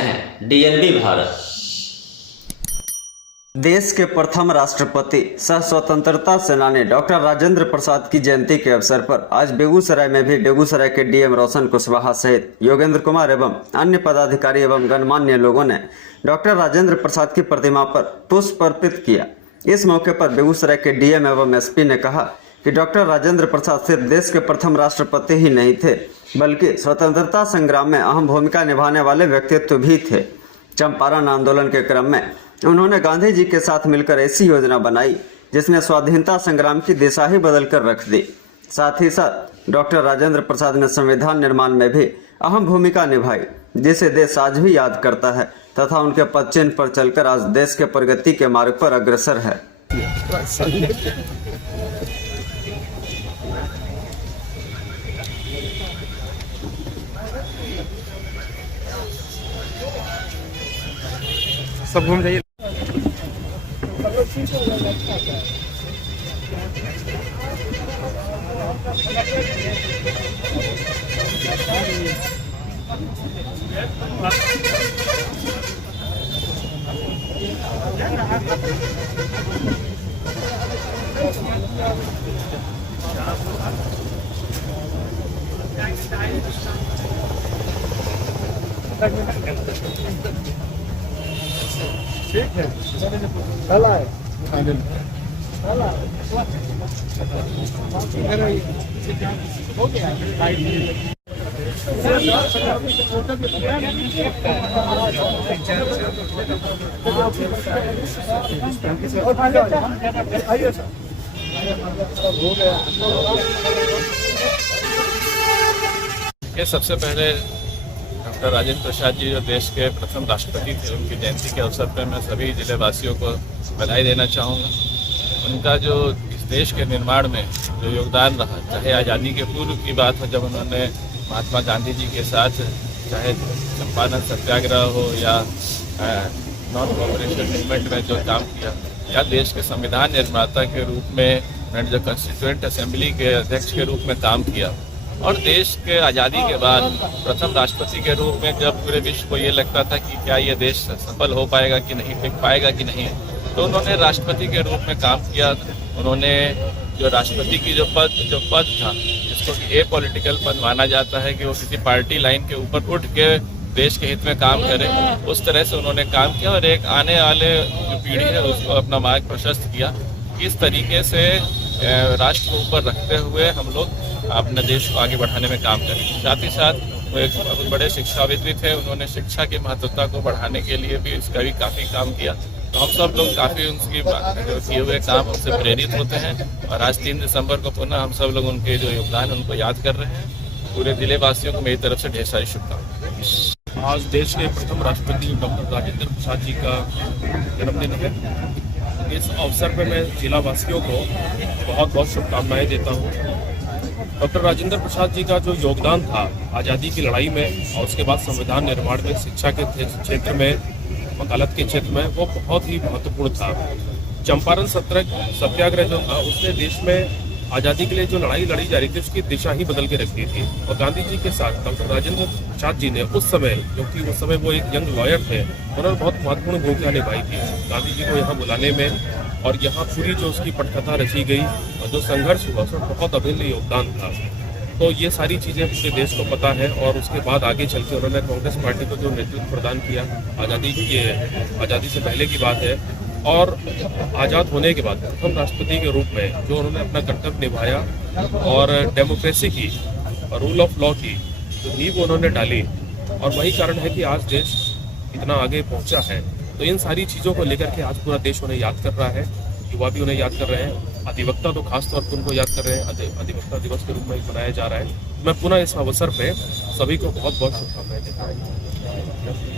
हैं डीएनबी भारत। देश के प्रथम राष्ट्रपति सह स्वतंत्रता सेनानी डॉक्टर राजेंद्र प्रसाद की जयंती के अवसर पर आज बेगूसराय में भी बेगूसराय के डीएम रोशन कुशवाहा सहित योगेंद्र कुमार एवं अन्य पदाधिकारी एवं गणमान्य लोगों ने डॉक्टर राजेंद्र प्रसाद की प्रतिमा पर पुष्प अर्पित किया। इस मौके पर बेगूसराय के डीएम एवं एसपी ने कहा कि डॉक्टर राजेंद्र प्रसाद सिर्फ देश के प्रथम राष्ट्रपति ही नहीं थे, बल्कि स्वतंत्रता संग्राम में अहम भूमिका निभाने वाले व्यक्तित्व भी थे। चंपारण आंदोलन के क्रम में उन्होंने गांधी जी के साथ मिलकर ऐसी योजना बनाई जिसने स्वाधीनता संग्राम की दिशा ही बदल कर रख दी। साथ ही साथ डॉक्टर राजेंद्र प्रसाद ने संविधान निर्माण में भी अहम भूमिका निभाई, जिसे देश आज भी याद करता है तथा उनके पद चिन्ह पर चलकर आज देश के प्रगति के मार्ग पर अग्रसर है। सब घूम जाइए। ठीक है, कल आए हो गया। सबसे पहले डॉक्टर राजेंद्र प्रसाद जी जो देश के प्रथम राष्ट्रपति थे, उनकी जयंती के अवसर पर मैं सभी जिले वासियों को बधाई देना चाहूँगा। उनका जो इस देश के निर्माण में जो योगदान रहा, चाहे आज़ादी के पूर्व की बात हो जब उन्होंने महात्मा गांधी जी के साथ चाहे चंपारण सत्याग्रह हो या नॉन कोऑपरेशन मूवमेंट में जो काम किया, या देश के संविधान निर्माता के रूप में जो कॉन्स्टिट्यूएंट असेंबली के अध्यक्ष के रूप में काम किया, और देश के आज़ादी के बाद प्रथम राष्ट्रपति के रूप में जब पूरे विश्व को ये लगता था कि क्या ये देश सफल हो पाएगा कि नहीं, टिक पाएगा कि नहीं, तो उन्होंने राष्ट्रपति के रूप में काम किया। उन्होंने जो राष्ट्रपति की जो पद था, जिसको कि ए पॉलिटिकल पद माना जाता है कि वो किसी पार्टी लाइन के ऊपर उठ के देश के हित में काम करे, उस तरह से उन्होंने काम किया और एक आने वाले जो पीढ़ी है उसको अपना मार्ग प्रशस्त किया। इस तरीके से राष्ट्र को ऊपर रखते हुए हम लोग अपने देश को आगे बढ़ाने में काम करें। साथ ही साथ वो एक बहुत बड़े शिक्षाविद भी थे, उन्होंने शिक्षा की महत्वता को बढ़ाने के लिए भी इसका भी काफ़ी काम किया। तो हम सब लोग काफ़ी उनकी किए हुए काम उनसे प्रेरित होते हैं और आज 3 दिसंबर को पुनः हम सब लोग उनके जो योगदान है उनको याद कर रहे हैं। पूरे जिले वासियों को मेरी तरफ से ढेर सारी शुभकामनाएं। आज देश के प्रथम राष्ट्रपति डॉक्टर राजेंद्र प्रसाद जी का जन्मदिन है। इस अवसर पर मैं जिला वासियों को बहुत बहुत शुभकामनाएं देता हूँ। डॉक्टर राजेंद्र प्रसाद जी का जो योगदान था आज़ादी की लड़ाई में और उसके बाद संविधान निर्माण में, शिक्षा के क्षेत्र में, वकालत के क्षेत्र में, वो बहुत ही महत्वपूर्ण था। चंपारण सत्याग्रह जो था उसने देश में आज़ादी के लिए जो लड़ाई लड़ी जा रही थी उसकी दिशा ही बदल के रख दी थी। और गांधी जी के साथ डॉक्टर राजेंद्र प्रसाद जी ने उस समय, क्योंकि उस समय वो एक यंग लॉयर थे, उन्होंने बहुत महत्वपूर्ण भूमिका निभाई थी गांधी जी को यहाँ बुलाने में, और यहाँ पूरी जो उसकी पटकथा रची गई और जो संघर्ष हुआ उसमें बहुत अभिन्न योगदान था। तो ये सारी चीज़ें पूरे देश को पता है। और उसके बाद आगे चल के उन्होंने कांग्रेस पार्टी को जो नेतृत्व प्रदान किया, आज़ादी से पहले की बात है, और आज़ाद होने के बाद प्रथम राष्ट्रपति के रूप में जो उन्होंने अपना कर्तव्य निभाया और डेमोक्रेसी की और रूल ऑफ लॉ की जो नींव उन्होंने डाली, और वही कारण है कि आज देश इतना आगे पहुंचा है। तो इन सारी चीज़ों को लेकर के आज पूरा देश उन्हें याद कर रहा है, युवा भी उन्हें याद कर रहे हैं, अधिवक्ता तो खास तौर पर उनको याद कर रहे हैं, अधिवक्ता दिवस के रूप में मनाया जा रहा है। मैं पुनः इस अवसर पर सभी को बहुत बहुत शुभकामनाएं देता हूँ।